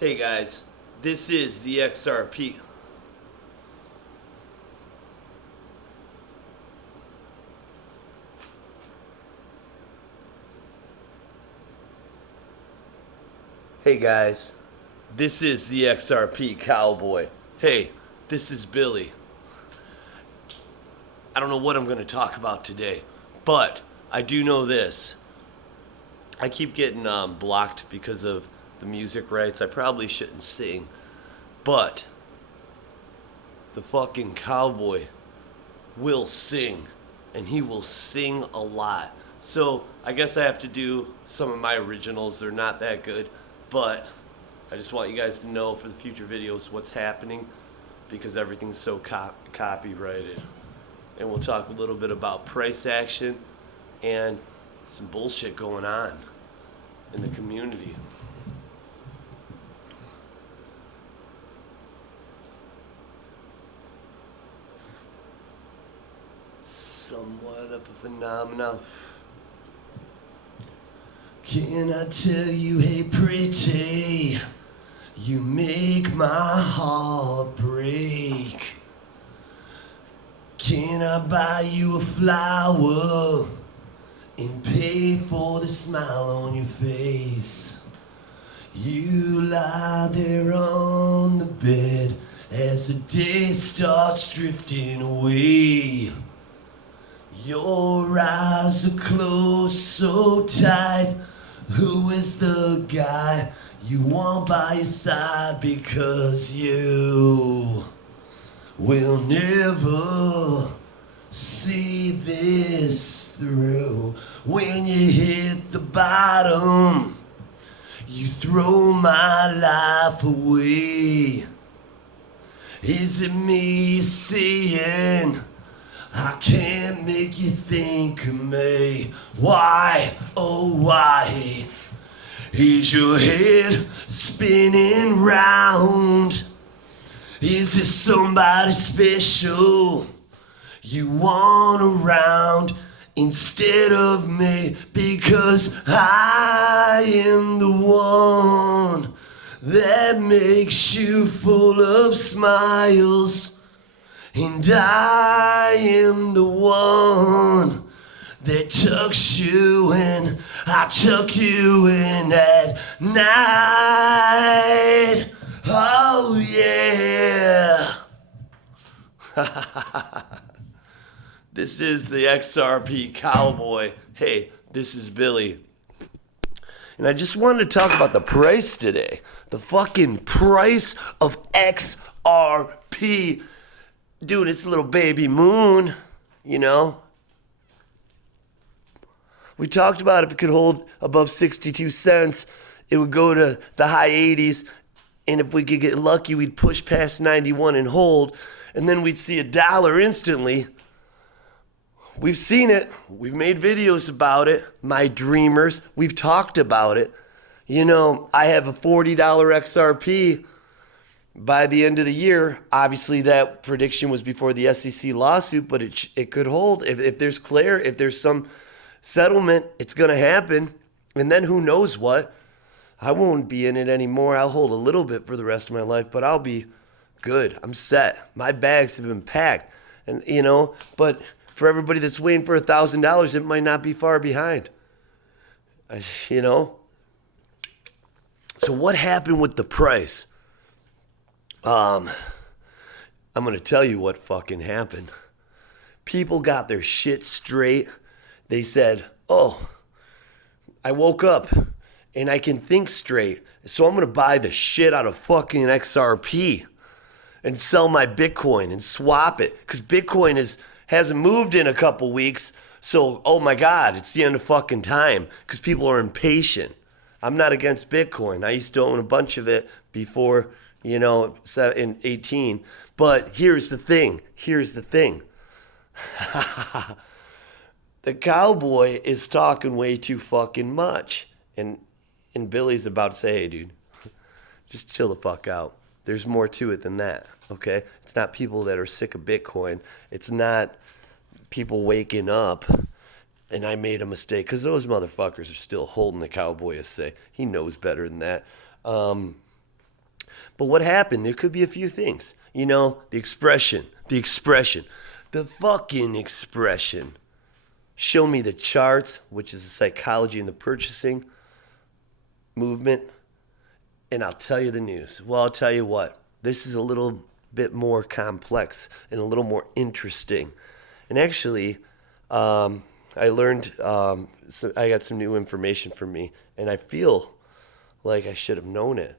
Hey guys, this is the XRP. Hey guys, this is the XRP cowboy. Hey, this is Billy. I don't know what I'm going to talk about today, but I do know this. I keep getting blocked because of the music rights. I probably shouldn't sing, but the fucking cowboy will sing, and he will sing a lot. So I guess I have to do some of my originals. They're not that good, but I just want you guys to know for the future videos what's happening because everything's so copyrighted. And we'll talk a little bit about price action and some bullshit going on in the community. Somewhat of a phenomenon. Can I tell you, hey pretty, you make my heart break. Can I buy you a flower and pay for the smile on your face? You lie there on the bed as the day starts drifting away. Your eyes are closed so tight. Who is the guy you want by your side? Because you will never see this through. When you hit the bottom, you throw my life away. Is it me saying I can't make you think of me? Why, oh why, is your head spinning round? Is there somebody special you want around instead of me? Because I am the one that makes you full of smiles. And I am the one that tucks you in. I tuck you in at night. Oh yeah. This is the XRP cowboy. Hey, this is Billy. And I just wanted to talk about the price today. The fucking price of XRP. Dude, it's a little baby moon, you know? We talked about if it could hold above 62 cents, it would go to the high 80s. And if we could get lucky, we'd push past 91 and hold. And then we'd see $1 instantly. We've seen it. We've made videos about it. My dreamers. We've talked about it. You know, I have a $40 XRP by the end of the year. Obviously, that prediction was before the SEC lawsuit, but it could hold. If there's if there's some settlement, it's going to happen. And then who knows what? I won't be in it anymore. I'll hold a little bit for the rest of my life, but I'll be good. I'm set. My bags have been packed. And, you know, but for everybody that's waiting for $1,000, it might not be far behind. You know? So what happened with the price? I'm going to tell you what fucking happened. People got their shit straight. They said, oh, I woke up and I can think straight. So I'm going to buy the shit out of fucking XRP and sell my Bitcoin and swap it. Because Bitcoin hasn't moved in a couple weeks. So, oh my God, it's the end of fucking time. Because people are impatient. I'm not against Bitcoin. I used to own a bunch of it before, you know, in 18. But here's the thing. The cowboy is talking way too fucking much. And Billy's about to say, hey, dude, just chill the fuck out. There's more to it than that, okay? It's not people that are sick of Bitcoin. It's not people waking up and I made a mistake. Because those motherfuckers are still holding the cowboy a say. He knows better than that. But what happened? There could be a few things. You know, the expression, the fucking expression. Show me the charts, which is the psychology and the purchasing movement, and I'll tell you the news. Well, I'll tell you what, this is a little bit more complex and a little more interesting. And actually, I learned, so I got some new information from me, and I feel like I should have known it.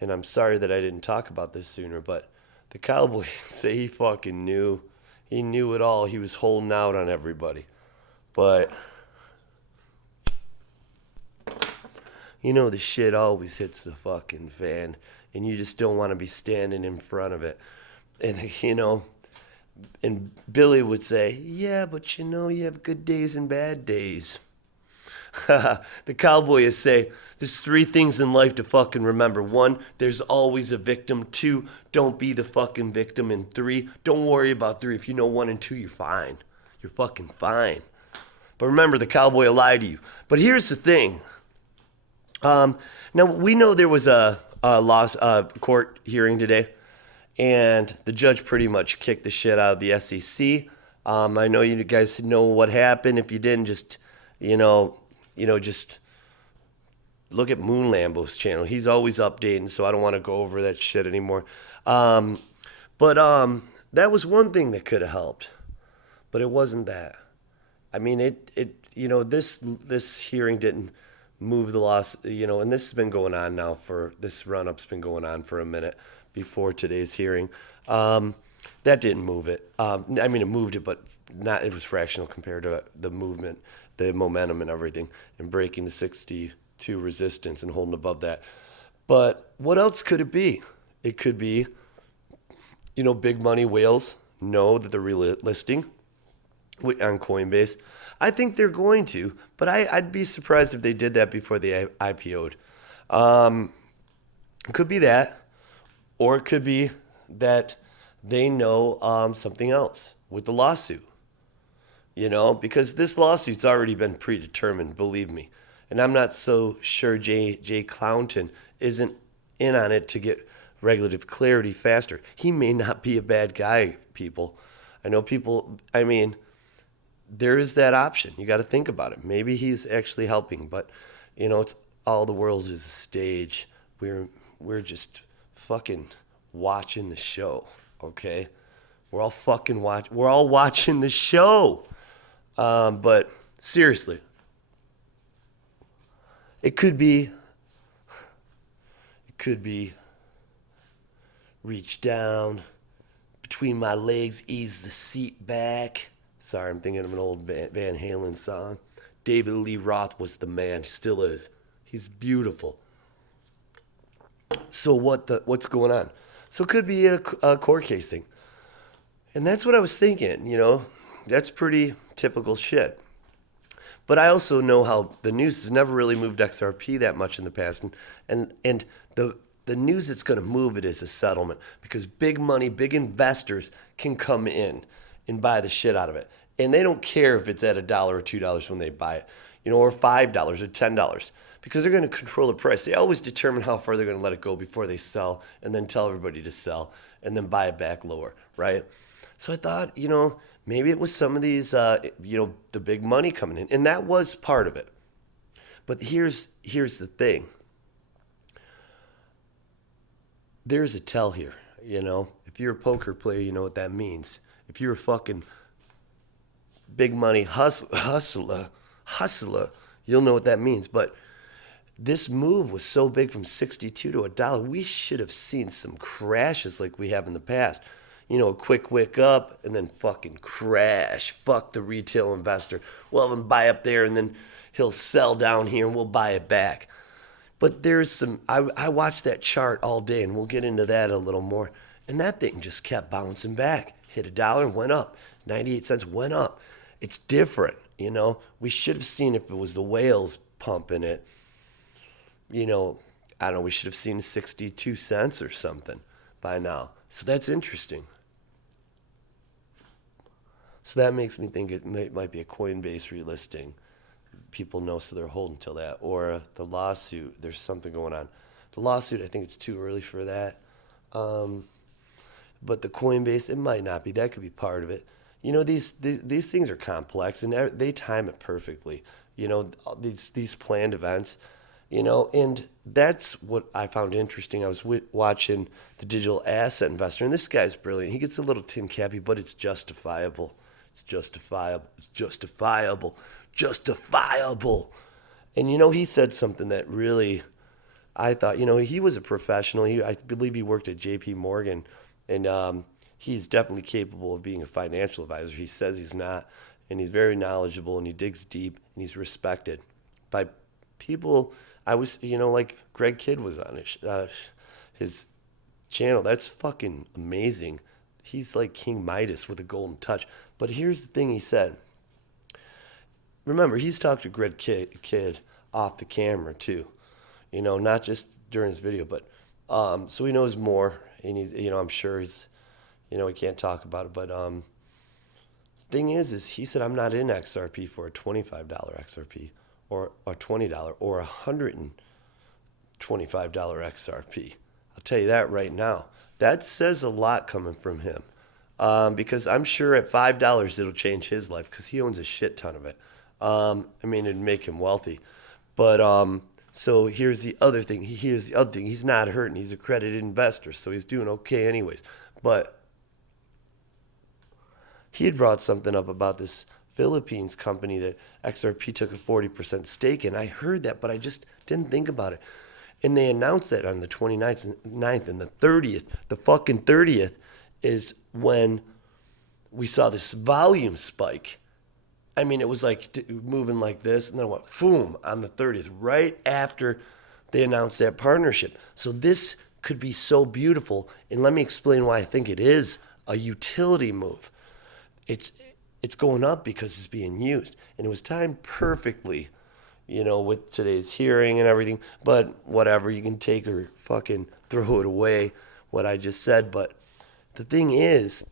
And I'm sorry that I didn't talk about this sooner, but the cowboy say he fucking knew. He knew it all. He was holding out on everybody. But, you know, the shit always hits the fucking fan, and you just don't want to be standing in front of it. And, you know, and Billy would say, yeah, but you know, you have good days and bad days. The cowboy would say, there's 3 things in life to fucking remember. 1, there's always a victim. 2, don't be the fucking victim. And 3, don't worry about 3. If you know 1 and 2, you're fine. You're fucking fine. But remember, the cowboy will lie to you. But here's the thing. Now, we know there was a court hearing today, and the judge pretty much kicked the shit out of the SEC. I know you guys know what happened. If you didn't, just, just look at Moon Lambo's channel. He's always updating, so I don't want to go over that shit anymore. But that was one thing that could have helped, but it wasn't that. I mean, this hearing didn't move the loss, and this has been going on now this run-up's been going on for a minute before today's hearing. That didn't move it. It moved it, but it was fractional compared to the movement, the momentum and everything, and breaking the 62 resistance and holding above that. But what else could it be? It could be, big money whales know that they're relisting on Coinbase. I think they're going to, but I'd be surprised if they did that before they IPO'd. It could be that, or it could be that they know something else with the lawsuit. Because this lawsuit's already been predetermined, believe me. And I'm not so sure Jay Clownton isn't in on it to get regulative clarity faster. He may not be a bad guy, people. I know people, there is that option. You got to think about it. Maybe he's actually helping, but it's all the world is a stage. We're just fucking watching the show, okay? We're all watching the show. But seriously, it could be reach down between my legs, ease the seat back. Sorry, I'm thinking of an old Van Halen song. David Lee Roth was the man, still is. He's beautiful. So what's going on? So it could be a court case thing. And that's what I was thinking, That's pretty typical shit. But I also know how the news has never really moved XRP that much in the past. And the news that's going to move it is a settlement, because big money, big investors can come in and buy the shit out of it. And they don't care if it's at $1 or $2 when they buy it, or $5 or $10, because they're going to control the price. They always determine how far they're going to let it go before they sell, and then tell everybody to sell and then buy it back lower, right? So I thought, maybe it was some of these, the big money coming in, and that was part of it. But here's the thing. There's a tell here, If you're a poker player, you know what that means. If you're a fucking big money hustler, you'll know what that means. But this move was so big from 62 to $1. We should have seen some crashes like we have in the past. A quick wick up and then fucking crash. Fuck the retail investor. Well, then buy up there and then he'll sell down here and we'll buy it back. But there's some, I watched that chart all day, and we'll get into that a little more. And that thing just kept bouncing back. Hit $1 and went up. 98 cents went up. It's different, We should have seen if it was the whales pumping it. I don't know, we should have seen 62 cents or something by now. So that's interesting. So that makes me think it might be a Coinbase relisting. People know, so they're holding till that. Or the lawsuit, there's something going on. The lawsuit, I think it's too early for that. But the Coinbase, it might not be. That could be part of it. You know, these things are complex, and they time it perfectly. You know, these planned events. You know, and that's what I found interesting. I was watching the digital asset investor, and this guy's brilliant. He gets a little tin cappy, but it's justifiable. It's justifiable. It's justifiable. Justifiable. And you know, he said something that really, I thought, you know, he was a professional. I believe he worked at J.P. Morgan, and he's definitely capable of being a financial advisor. He says he's not, and he's very knowledgeable, and he digs deep, and he's respected by people. I was, you know, like Greg Kidd was on his channel. That's fucking amazing. He's like King Midas with a golden touch. But here's the thing he said. Remember, he's talked to Greg Kidd off the camera too. You know, not just during his video, but so he knows more, and he's, you know, I'm sure he's, you know, he can't talk about it, but thing is he said I'm not in XRP for a $25 XRP or a $20 or $125 XRP. I'll tell you that right now. That says a lot coming from him, because I'm sure at $5 it'll change his life because he owns a shit ton of it. I mean, it'd make him wealthy, but so here's the other thing. Here's the other thing. He's not hurting. He's a accredited investor, so he's doing okay anyways. But he had brought something up about this Philippines company that XRP took a 40% stake in. I heard that, but I just didn't think about it. And they announced that on the 29th and the 30th. The fucking 30th is when we saw this volume spike. I mean, it was like moving like this, and then it went boom on the 30th, right after they announced that partnership. So this could be so beautiful, and let me explain why I think it is a utility move. It's going up because it's being used, and it was timed perfectly, you know, with today's hearing and everything. But whatever, you can take or fucking throw it away, what I just said. But the thing is,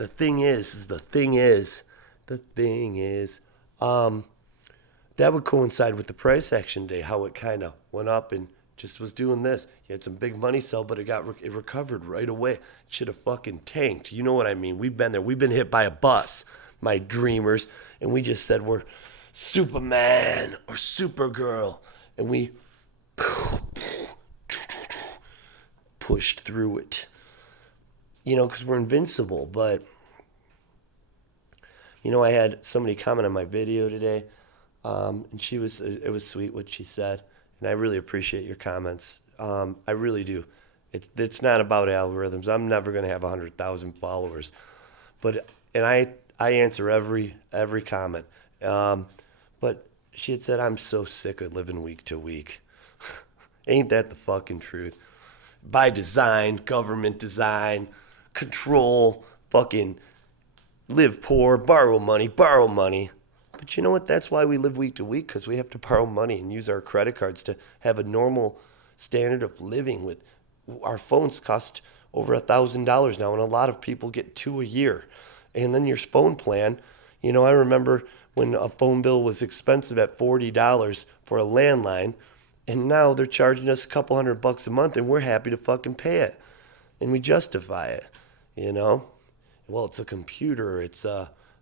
that would coincide with the price action day, how it kind of went up and just was doing this. You had some big money sell, but it recovered right away. It should have fucking tanked. You know what I mean? We've been there. We've been hit by a bus, my dreamers, and we just said we're Superman or Supergirl, and we pushed through it. You know, because we're invincible. But you know, I had somebody comment on my video today, and it was sweet what she said, and I really appreciate your comments. I really do. It's not about algorithms. I'm never gonna have 100,000 followers, and I answer every comment. But she had said I'm so sick of living week to week. Ain't that the fucking truth? By design, government design, control, fucking. Live poor, borrow money. But you know what? That's why we live week to week, because we have to borrow money and use our credit cards to have a normal standard of living. With our phones cost over $1,000 now, and a lot of people get 2 a year. And then your phone plan, you know, I remember when a phone bill was expensive at $40 for a landline, and now they're charging us a couple $100 a month, and we're happy to fucking pay it, and we justify it, you know. Well, it's a computer, it's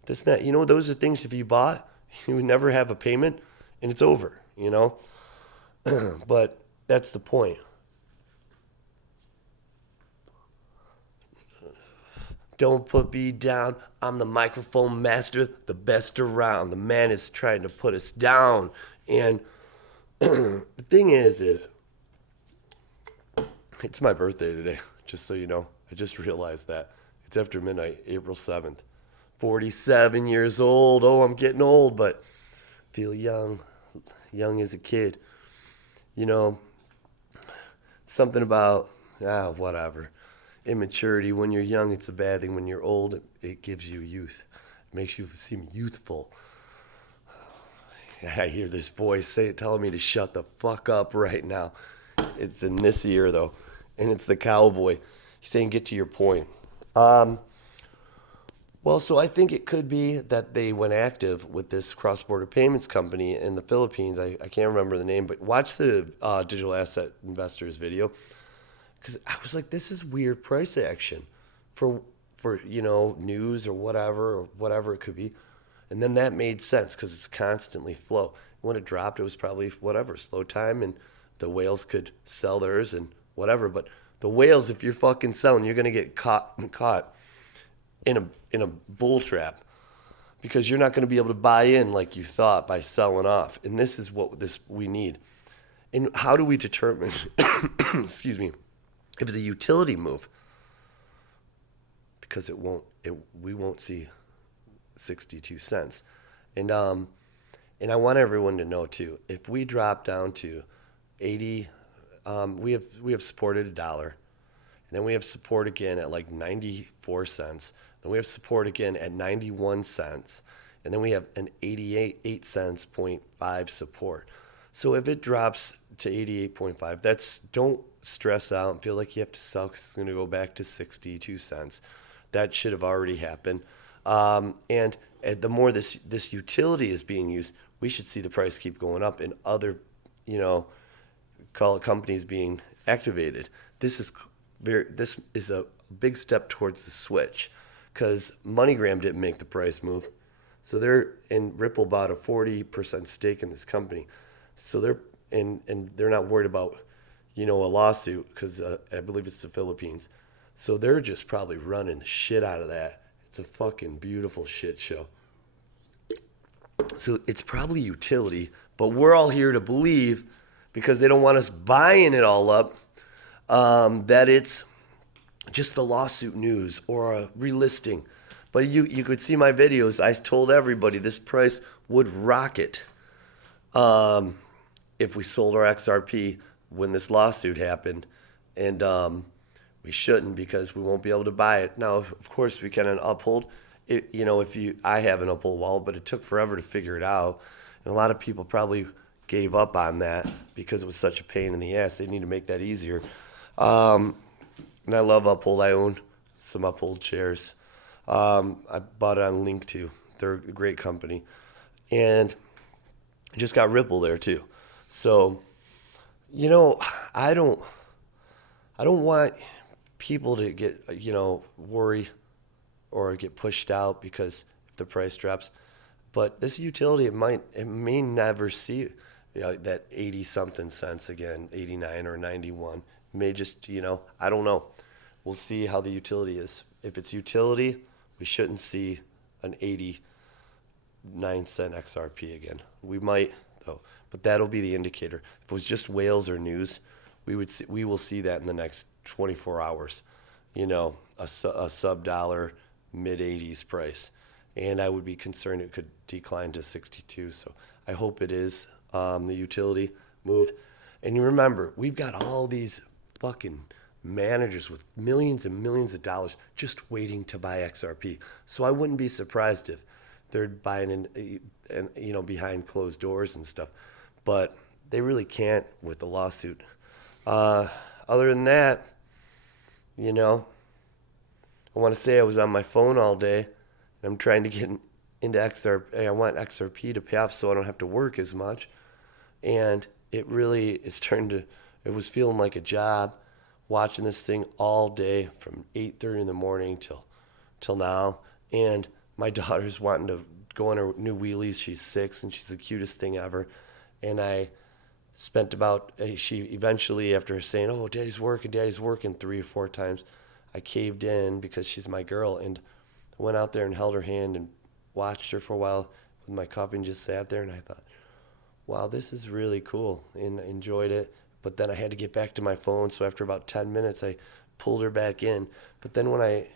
this, that. You know, those are things if you bought, you would never have a payment, and it's over, you know. But that's the point. Don't put me down. I'm the microphone master, the best around. The man is trying to put us down. And the thing is it's my birthday today, just so you know. I just realized that. It's after midnight, April 7th. 47 years old. Oh, I'm getting old, but feel young. Young as a kid. You know, something about, whatever. Immaturity. When you're young, it's a bad thing. When you're old, it gives you youth. It makes you seem youthful. I hear this voice telling me to shut the fuck up right now. It's in this ear, though, and it's the cowboy. He's saying, get to your point. Well, so I think it could be that they went active with this cross-border payments company in the Philippines. I can't remember the name, but watch the digital asset investors video. because I was like, this is weird price action for news or whatever it could be. And then that made sense because it's constantly flow. When it dropped, it was probably whatever, slow time, and the whales could sell theirs and whatever. But the whales, if you're fucking selling, you're gonna get caught in a bull trap because you're not gonna be able to buy in like you thought by selling off. And this is what we need. And how do we determine excuse me, if it's a utility move? Because we won't see 62 cents. And I want everyone to know too, if we drop down to 80, we have supported a dollar, and then we have support again at like 94 cents. Then we have support again at 91 cents, and then we have an 88 cents 0.5 support. So if it drops to 88.5, don't stress out and feel like you have to sell because it's going to go back to 62 cents. That should have already happened. And the more this utility is being used, we should see the price keep going up and other, call it companies being activated. This is a big step towards the switch because MoneyGram didn't make the price move. So Ripple bought a 40% stake in this company. So they're not worried about, a lawsuit because I believe it's the Philippines. So they're just probably running the shit out of that. It's a fucking beautiful shit show. So it's probably utility, but we're all here to believe because they don't want us buying it all up, that it's just the lawsuit news or a relisting. But you could see my videos. I told everybody this price would rocket if we sold our XRP when this lawsuit happened. And we shouldn't because we won't be able to buy it. Now, of course, we can uphold it. I have an uphold wallet, but it took forever to figure it out. And a lot of people probably gave up on that because it was such a pain in the ass. They need to make that easier. And I love Uphold. I own some Uphold shares. I bought it on Link too. They're a great company. And I just got Ripple there too. So, I don't want people to get, worry or get pushed out because if the price drops. But this utility, it may never see that 80 something cents again, 89 or 91. It may just, I don't know. We'll see how the utility is. If it's utility, we shouldn't see an 89 cent XRP again. We might though, but that'll be the indicator. If it was just whales or news, we will see that in the next 24 hours. A sub dollar, mid 80s price. And I would be concerned it could decline to 62. So I hope it is the utility move. And you remember, we've got all these fucking managers with millions and millions of dollars just waiting to buy XRP. So I wouldn't be surprised if they're buying behind closed doors and stuff. But they really can't with the lawsuit. Other than that, I want to say I was on my phone all day. I'm trying to get into XRP. I want XRP to pay off so I don't have to work as much. And it really is it was feeling like a job watching this thing all day from 8:30 in the morning till now. And my daughter's wanting to go on her new wheelies. She's 6 and she's the cutest thing ever. And I spent she eventually, after saying, "Oh, Daddy's working 3 or 4 times, I caved in because she's my girl and I went out there and held her hand and watched her for a while with my coffee and just sat there. And I thought, wow, this is really cool, and enjoyed it. But then I had to get back to my phone. So after about 10 minutes, I pulled her back in. But then when I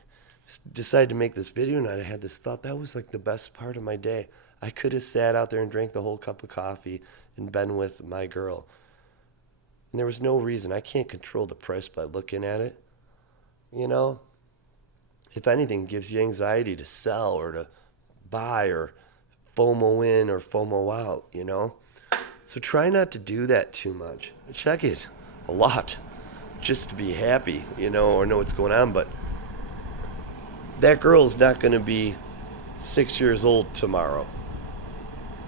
decided to make this video and I had this thought, that was like the best part of my day. I could have sat out there and drank the whole cup of coffee and been with my girl. And there was no reason. I can't control the price by looking at it. If anything, it gives you anxiety to sell or to buy or FOMO in or FOMO out, So try not to do that too much. Check it a lot just to be happy, or know what's going on. But that girl's not going to be 6 years old tomorrow,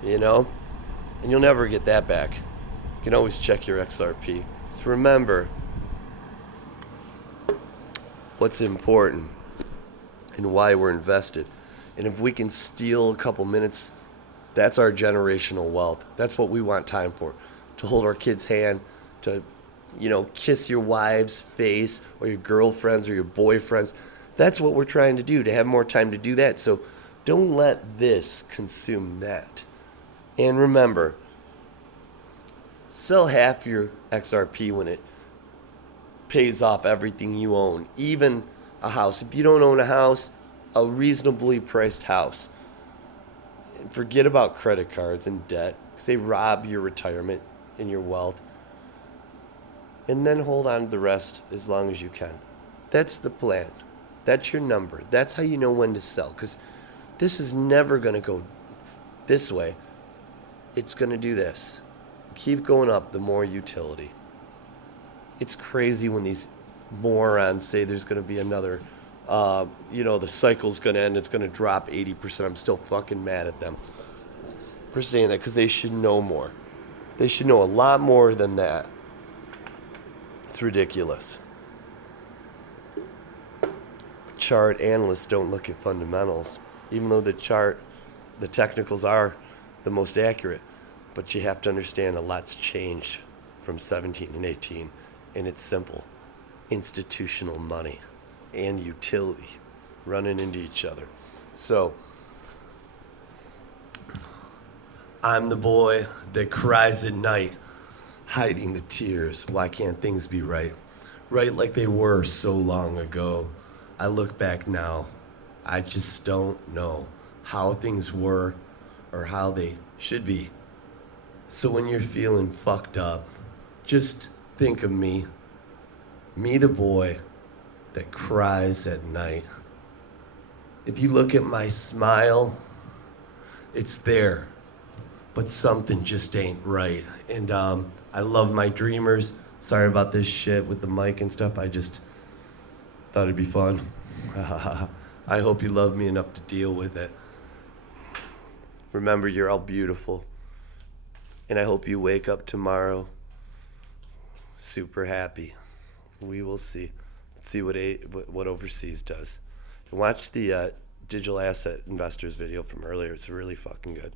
and you'll never get that back. You can always check your XRP. So remember, what's important and why we're invested. And if we can steal a couple minutes, that's our generational wealth. That's what we want time for. To hold our kid's hand, to, kiss your wife's face or your girlfriends or your boyfriends. That's what we're trying to do, to have more time to do that. So don't let this consume that. And remember, sell half your XRP when it pays off everything you own, even a house. If you don't own a house, a reasonably priced house. And forget about credit cards and debt because they rob your retirement and your wealth. And then hold on to the rest as long as you can. That's the plan. That's your number. That's how you know when to sell, because this is never going to go this way. It's going to do this. Keep going up, the more utility. It's crazy when these morons say there's going to be another, the cycle's going to end, it's going to drop 80%. I'm still fucking mad at them for saying that, because they should know more. They should know a lot more than that. It's ridiculous. Chart analysts don't look at fundamentals, even though the technicals are the most accurate. But you have to understand a lot's changed from 17 and 18, and it's simple. Institutional money and utility running into each other. So, I'm the boy that cries at night, hiding the tears. Why can't things be right? Right like they were so long ago. I look back now, I just don't know how things were or how they should be. So when you're feeling fucked up, just think of me the boy that cries at night. If you look at my smile, it's there, but something just ain't right. And I love my dreamers. Sorry about this shit with the mic and stuff. I just thought it'd be fun. I hope you love me enough to deal with it. Remember, you're all beautiful. And I hope you wake up tomorrow super happy. We will see. Let's see what overseas does. And watch the digital asset investors video from earlier. It's really fucking good.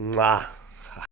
Mwah.